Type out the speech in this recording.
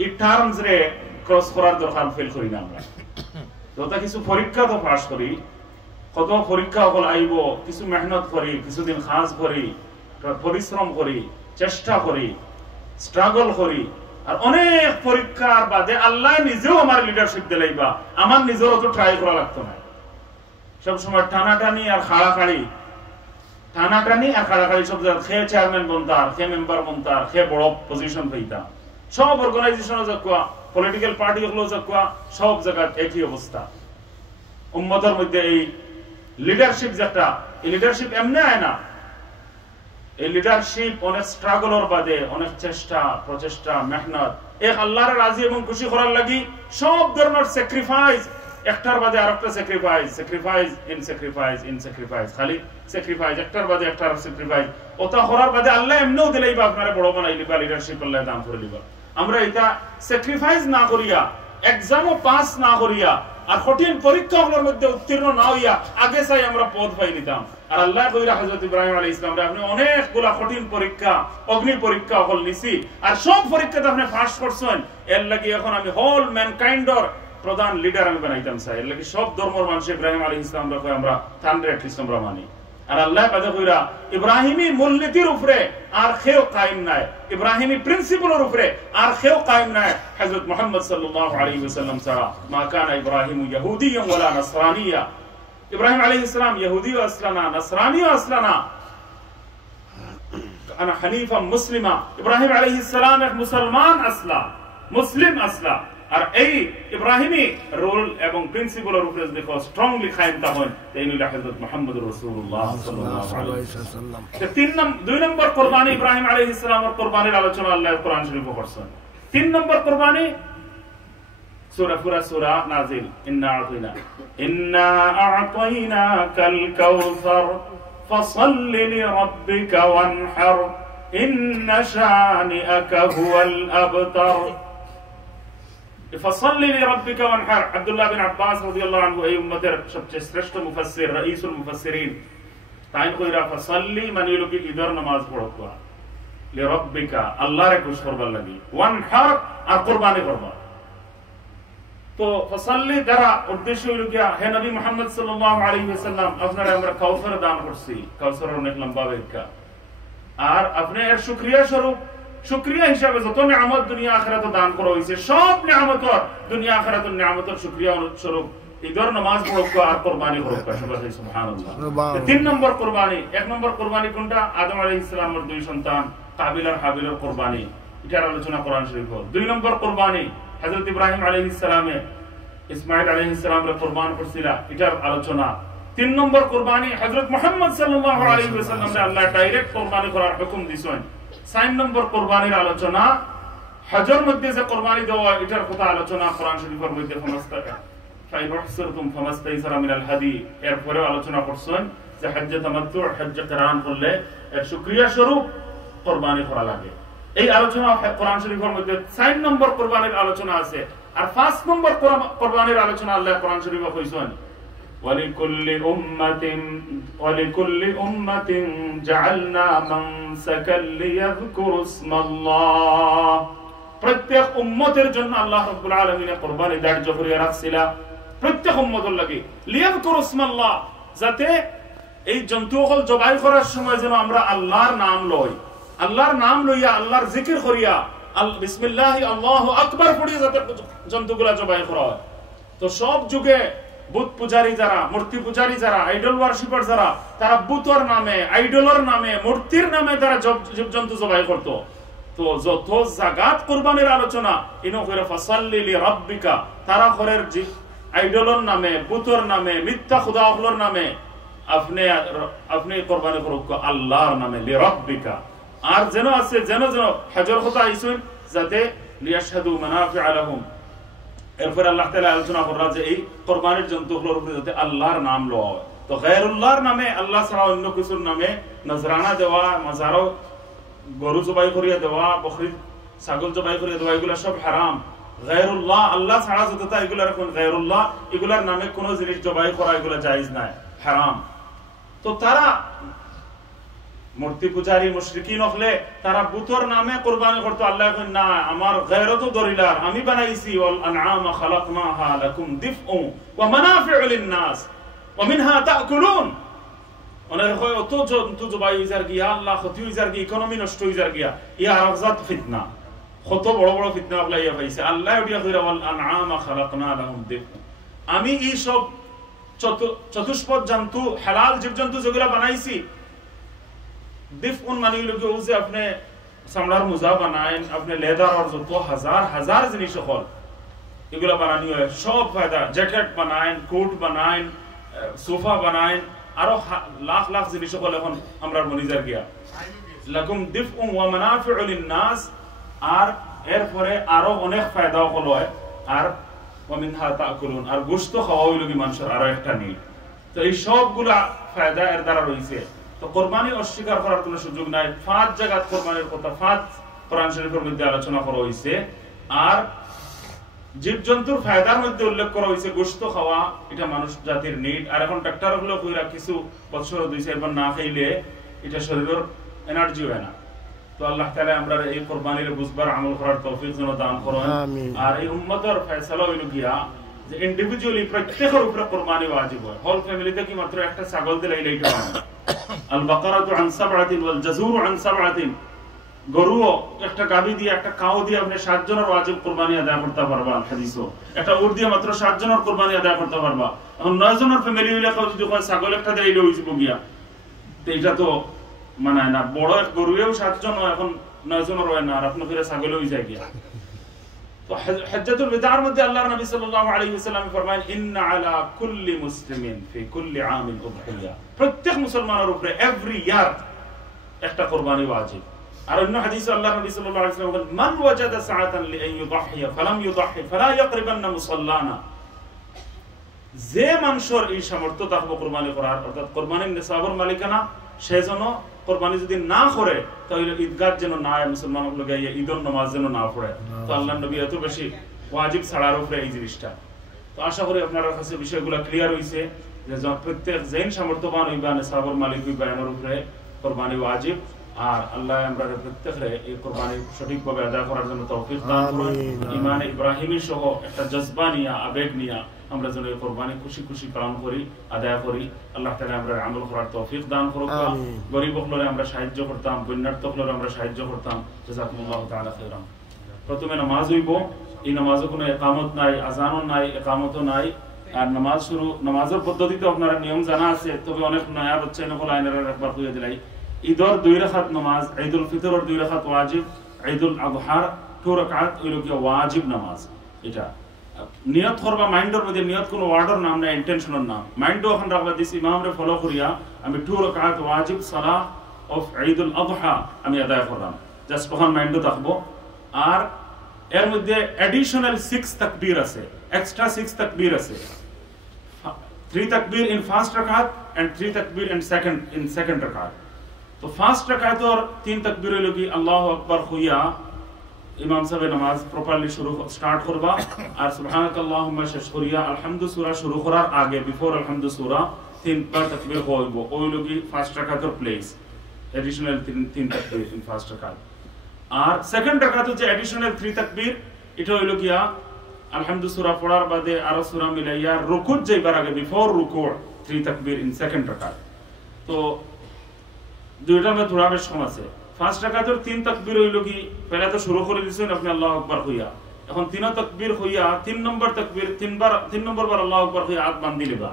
এই টার্মস রে ক্রস করার দরকার ফেল করি না আমরা যত কিছু পরীক্ষা তো পাস করি কত পরীক্ষা হল আইব কিছু মেহনত করি কিছুদিন খাস করি পরিশ্রম করি চেষ্টা করি স্ট্রাগল করি আর অনেক পরীক্ষার বাদে আল্লাহ নিজেও আমার লিডারশিপ দিলাইবা আমার নিজেরও তো ট্রাই করা লাগতো না সব সময় টানাটানি আর খাড়াখাড়ি সব জায়গায় খেয়ে চেয়ারম্যান বনতার খেয়ে মেম্বার বনতার খেয়ে বড় পজিশন পাইতাম সব অর্গানাইজেশনও যাকুয়া পলিটিক্যাল পার্টি গুলো যাকুয়া সব জায়গায় একই অবস্থা উম্মতের মধ্যে এই লিডারশিপ যেটা এই লিডারশিপ এমনি হয় না এই লিডারশিপ অনেক স্ট্রাগলের বাদে অনেক চেষ্টা প্রচেষ্টা মেহনত এক আল্লাহর রাজি এবং খুশি করার লাগি সব ধরনের স্যাক্রিফাইস একটার বাদে আরেকটা স্যাক্রিফাইস খালি স্যাক্রিফাইস একটার বাদে একটার স্যাক্রিফাইস ওটা করার বাদে আল্লাহ এমনিও দিলেইবা আপনারা বড় বানাইলিবা লিডারশিপ আল্লাহ দান করে দিবা আমরা এটা স্যাক্রিফাইস না করিয়া এক্সামও পাস না করিয়া আর কঠিন পরীক্ষাগুলোর মধ্যে উত্তীর্ণ না হইয়া আগে চাই আমরা পদ পাই নিতাম আর আল্লাহ কইরা হযরত ইব্রাহিম আলাইহিস সালাম রে আপনি অনেকগুলা কঠিন পরীক্ষা অগ্নি পরীক্ষা হল নিছি আর সব পরীক্ষাতে আপনি পাস করছেন এর লাগি এখন আমি হোল ম্যানকাইন্ডর প্রধান লিডার আমি বানাইতাম চাই এর লাগি সব ধর্মের মানুষ ইব্রাহিম আলাইহিস সালাম রে কই আমরা থানরে এটলিস্ট আমরা মানি আর আল্লাহ কাদা কইরা ইব্রাহিমী মূলনীতির উপরে আর কেউ কায়েম নাই ইব্রাহিমী প্রিন্সিপলের উপরে আর কেউ কায়েম নাই হযরত মুহাম্মদ সাল্লাল্লাহু আলাইহি ওয়াসাল্লাম ছাড়া মা কানা ইব্রাহিম ইহুদিয়্যান ওয়ালা নাসরানিয়া ইব্রাহিম আলাইহিস সালাম ইহুদিও আসলানা নাসরানিও আসলানা আনা হানিফা মুসলিমা ইব্রাহিম আলাইহিস সালাম এক মুসলমান আসলা মুসলিম আসলা আর এই ইব্রাহিমী রোল এবং প্রিন্সিপলের উপরে দেখো স্ট্রংলি কায়েম তা হয় এই হলো হযরত মুহাম্মদুর রাসূলুল্লাহ সাল্লাল্লাহু আলাইহি ওয়াসাল্লাম দুই নম্বর কুরবানি ইব্রাহিম আলাইহিস সালামের কুরবানির আলোচনা আল্লাহ কোরআন শরীফে করছেন 3 নম্বর কুরবানি সূরা নাজিল ইন্না আ'তাইনাকাল কাউসার ফাসাল্লি লিরাব্বিকা ওয়ানহার ইন্না শানিআকা হুয়াল আবতার فصلي لربك وانحر عبد الله بن عباس رضي الله عنه এই উম্মতের সবচেয়ে শ্রেষ্ঠ মুফাসসির রাইসুল মুফাসসিরিন তাই কইরা ফসল্লি মানে লোকে ঈদের নামাজ পড়তো লিরাব্বিকা আল্লাহর খুশ করবার লাগি ওয়ানহার আর কুরবানি করবা তো ফসল্লি দ্বারা উদ্দেশ্য হলো কি হে নবী মুহাম্মদ সাল্লাল্লাহু আলাইহি ওয়াসাল্লাম আপনারা আমরা কাউসার দান করছি কাউসারের অনেক লম্বা ব্যাখ্যা আর আপনি এর শুকরিয়া স্বরূপ শুকরিয়া হিসাবে যত নিয়ামত দুনিয়া আখিরাতে দান করা হইছে সব নিয়ামতের দুনিয়া আখিরাতের নিয়ামতের শুকরিয়া স্বরূপ ঈদের নামাজ পড়ো আর কুরবানি করো সুবহানাল্লাহ 3 নম্বর কুরবানি 1 নম্বর কুরবানি কোনটা আদম আলাইহিস সালামের দুই সন্তান কাবিল আর হাবিলের কুরবানি এটার আলোচনা কোরআন শরীফে 2 নম্বর কুরবানি হযরত ইব্রাহিম আলাইহিস সালামে ইসমাঈল আলাইহিস সালামকে কুরবান করছিলা এটার আলোচনা 3 নম্বর কুরবানি হযরত মুহাম্মদ সাল্লাল্লাহু আলাইহি ওয়াসাল্লাম রে আল্লাহ ডাইরেক্ট কুরবানি করার হুকুম দিছেন 4 নম্বর কুরবানির আলোচনা হজের মধ্যে যে কুরবানি দেওয়া এটার কথা আলোচনা কোরআন শরীফের মধ্যে ফামাস্তাইসারা মিনাল হাদি এরপরে আলোচনা করছেন যে হজ্জে তামাত্তু হজ্জে কিরান করলে এর শুকরিয়া স্বরূপ কুরবানি করা লাগে এই আলোচনা কোরআন শরীফের মধ্যে 4 নম্বর কুরবানির আলোচনা আছে আর 5 নম্বর কুরবানির আলোচনা আল্লাহ কোরআন শরীফে কইছেন ولكل أمة جعلنا منسكا ليذكروا اسم الله প্রত্যেক উম্মতের জন্য আল্লাহ রাব্বুল আলামিন কুরবানি ধার্য করে রাখছিলা প্রত্যেক উম্মতের লাগি লিয়াযকুরু ইসমাল্লাহ যাতে এই জন্তুগুলো জবাই করার সময় যেন আমরা আল্লাহর নাম লই আল্লাহর নাম লইয়া আল্লাহর জিকির করিয়া বিসমিল্লাহ আল্লাহু আকবার পড়ি যাতে জন্তুগুলা জবাই করা হয় তো সব যুগে বুত পূজারী যারা মূর্তি পূজারী যারা আইডল ওয়ার্শিপার যারা তারা বুতর নামে আইডলের নামে মূর্তির নামে তারা জীবজন্তু জবাই করত তো যত জাগাত কুরবানির আলোচনা ইনো করে ফাসাল্লি লিরাব্বিকা তারা ঘরের আইডলের নামে বুতর নামে মিথ্যা খোদাগুলোর নামে আপনি কুরবানি করুক আল্লাহর নামে লিরাব্বিকা আর যেন আছে যেন হজর কথা আইসুন যাতে লিয়াশহাদু মানাফিআ লাহুম এরপর আল্লাহ তাআলা আলোচনা করলেন যে এই কুরবানির জন্তুগুলোর উপরে যাতে আল্লাহর নাম লওয়া হয় তো গায়রুল্লাহর নামে আল্লাহ ছাড়া অন্য কিছুর নামে নজরানা দেওয়া মাজারও গরু জবাই করিয়া দেওয়া বকরি ছাগল জবাই করিয়া দেওয়া এগুলা সব হারাম গায়রুল্লাহ আল্লাহ ছাড়া যতটা এগুলা রাখুন গায়রুল্লাহ এগুলার নামে কোনো জিনিস জবাই করা এগুলা জায়েজ নাই হারাম তো তারা মূর্তি পূজারী মুশরিকিন হলে তারা বুতর নামে কুরবানি করতে, আল্লাহ কইন না আমার গায়রত দরিলার আমি বানাইছি ওয়াল আনআমা খালাকনাহা লাকুম দিফউ ওয়া মানাফিউ লিন-নাস ওয়া মিনহা তাকুলুন। অনেক হয় অত জন্তু জবাই হইজার গিয়া আল্লাহ ক্ষতি হইজার গিয়া ইকোনমি নষ্ট হইজার গিয়া ইয়া আরজাত ফিতনা, কত বড় বড় ফিতনা হলাইয়া পাইছে। আল্লাহ ওডিয়া কইরা ওয়াল আনআমা খালাকনা লাহুম দিফউ, আমি এই সব চতুষ্পদ জন্তু হালাল জীবজন্তু যেগুলা বানাইছি, দিফউন মানে হলো কি ওই যে আপনি চামড়ার মোজা বানায়েন, আপনি লেদার আর যত হাজার হাজার জিনিস হল এগুলা বানানি হয়, সব ফায়দা, জ্যাকেট বানায়েন, কোট বানায়েন, সোফা বানায়েন, আরো লাখ লাখ জিনিস হল এখন আমরা মনিজার গিয়া লাকুম দিফউন ওয়া মানাফিউ লিন-নাস, আর এরপরে আরো অনেক ফায়দা হল হয়, আর ওয়া মিনহা তাকুলুন, আর গোশত খাওয়া হইল কি মানুষের আরো একটা নিড। তো এই সবগুলা ফায়দা এর দ্বারা রয়েছে। তো কোরবানি অস্বীকার করার কোনো সুযোগ নাই। 5 জায়গায় কোরবানির কথা 5 কোরআন শরীফের মধ্যে আলোচনা করা হয়েছে, আর জীবজন্তুর ফায়দার মধ্যে উল্লেখ করা হয়েছে গোশত খাওয়া, এটা মানুষ জাতির নিড। আর এখন ডাক্তার গুলো কইরা কিছু বছর 2-4 বার না খাইলে এটা শরীরের এনার্জি হয় না। তো আল্লাহ তাআলা আমরা এই কোরবানির বুঝবার আমল করার তৌফিক যেন দান করেন। আর এই উম্মতের ফয়সালা হইল গিয়া যে ইন্ডিভিজুয়ালি প্রত্যেকের উপরে কোরবানি ওয়াজিব হয়। হোল ফ্যামিলিতে কি মাত্র একটা ছাগল দিলেই এইটা হয় না। আল বাকারাতু আন সাবআতিন ওয়াল জাযুরু আন সাবআতিন, গরুও একটা গাভী দিয়ে একটা কাউ দিয়ে আপনি 7 জনের ওয়াজিব কুরবানি আদায় করতে পারবা। হাদিসও একটা উট দিয়ে মাত্র 7 জনের কুরবানি আদায় করতে পারবা। এখন 9 জনের ফ্যামিলি হইলে কেউ যদি কয় ছাগল একটা দিলেই হইছে গিয়া, তো এটা তো মানায় না। বড় এক গরুয়েও 7 জন, এখন 9 জনের হয় না, আর আপনি ফিরে ছাগল হই যায় গিয়া। তো হজ্জাতুল বিদার মধ্যে আল্লাহর নবী সাল্লাল্লাহু আলাইহি ওয়াসাল্লাম ফরমায়েন ইন্না আলা কুল্লি মুসলিমিন ফি কুল্লি আমিন উযহিয়া, প্রত্যেক মুসলমানের উপরে এভরি ইয়ার একটা কুরবানি ওয়াজিব। আর অন্য হাদিসে আল্লাহর নবী সাল্লাল্লাহু আলাইহি ওয়াসাল্লাম বলেন মান ওয়াজাদা সাআতান লিআন ইউযহিয়া ফালাম ইউযহি ফালা ইয়াকরিবান্না মুসাল্লানা, যে মানুষের এই সামর্থ্য থাকবে কুরবানি করার, অর্থাৎ কুরবানির নিসাবের মালিকানা, সে যেন কুরবানি যদি না করে তাহলে ঈদগাহ যেন না আয়, মুসলমানগুলো গিয়ে ঈদের নামাজ যেন না পড়ে। তো আল্লাহর নবী এত বেশি ওয়াজিব ছাড়ার উপরে এই জিনিসটা। তো আশা করি আপনার কাছে বিষয়গুলো ক্লিয়ার হইছে যে প্রত্যেক যেন সামর্থ্যবান হইবা নিসাবের মালিক হইবা এর উপরে কুরবানি ওয়াজিব। আর আল্লাহ আমরা প্রত্যেকরে এই কুরবানি সঠিকভাবে আদায় করার জন্য তৌফিক দান করুন। ঈমান ইব্রাহিমী সহ একটা জজবা নিয়া, আবেগ নিয়া আমরা যেন এই কুরবানি খুশি খুশি পালন করি, আদায় করি। আল্লাহ তাআলা আমরা আমল করার তৌফিক দান করুক। গরীব হকলরে আমরা সাহায্য করতাম, বন্যার্থ হকলরে আমরা সাহায্য করতাম। জাযাকুমুল্লাহু তাআলা খাইরান। প্রথমে নামাজ হইব, এই নামাজে কোনো ইকামত নাই, আযানও নাই, ইকামতও নাই। আর নামাজের পদ্ধতিতে আপনারা নিয়ম জানা আছে, তবে অনেক নয়া বাচ্চা নকল আইনের একবার কইয়া দিলাই। ঈদের 2 রাকাত নামাজ, ঈদুল ফিতরের 2 রাকাত ওয়াজিব, ঈদুল আযহার 2 রাকাত হইল কি ওয়াজিব নামাজ। এটা নিয়ত করবা, মাইন্ডের মধ্যে নিয়ত কোনো ওয়ার্ডের নাম না, ইন্টেনশনের নাম। মাইন্ডও এখন রাখবা দিস ইমামরে ফলো করিয়া আমি 2 রাকাত ওয়াজিব সালাহ অফ ঈদুল আযহা আমি আদায় করলাম, জাস্ট ওখান মাইন্ডও থাকবো। আর এর মধ্যে এডিশনাল 6 তাকবীর আছে, এক্সট্রা 6 তাকবীর আছে। 3 তাকবীর ইন ফার্স্ট রাকাত এন্ড 3 তাকবীর ইন সেকেন্ড রাকাত। তো ফার্স্ট রাকাতের 3 তাকবীর হইল কি আল্লাহু আকবার হইয়া ইমাম সাহেব নামাজ প্রপারলি স্টার্ট করবা। আর সুবহানাকাল্লাহুম্মা শেষ করিয়া আলহামদু সূরা শুরু করার আগে, বিফোর আলহামদু সূরা 3 বার তাকবীর হইব। ওইল কি ফার্স্ট রাকাতের প্লেস, এডিশনাল 3 তাকবীর ইন ফার্স্ট রাকাত। আর সেকেন্ড রাকাতে যে এডিশনাল 3 তাকবীর, এটা হইল গিয়া আলহামদু সূরা পড়ার বাদে আরো সূরা মিলাইয়া রুকুত যাইবার আগে, বিফোর রুকু 3 তাকবীর ইন সেকেন্ড রাকাত। তো দুইটার মধ্যে থোড়া বেশ কম আছে। ফার্স্ট রাকাতের 3 তাকবীর হইল কি পহলে তো শুরু করে দিছেন আপনি আল্লাহু আকবার কইয়া, এখন 3 তাকবীর হইয়া 3 নম্বর তাকবীর 3 নম্বর বার আল্লাহু আকবার কইয়া হাত বান্ধি লিবা।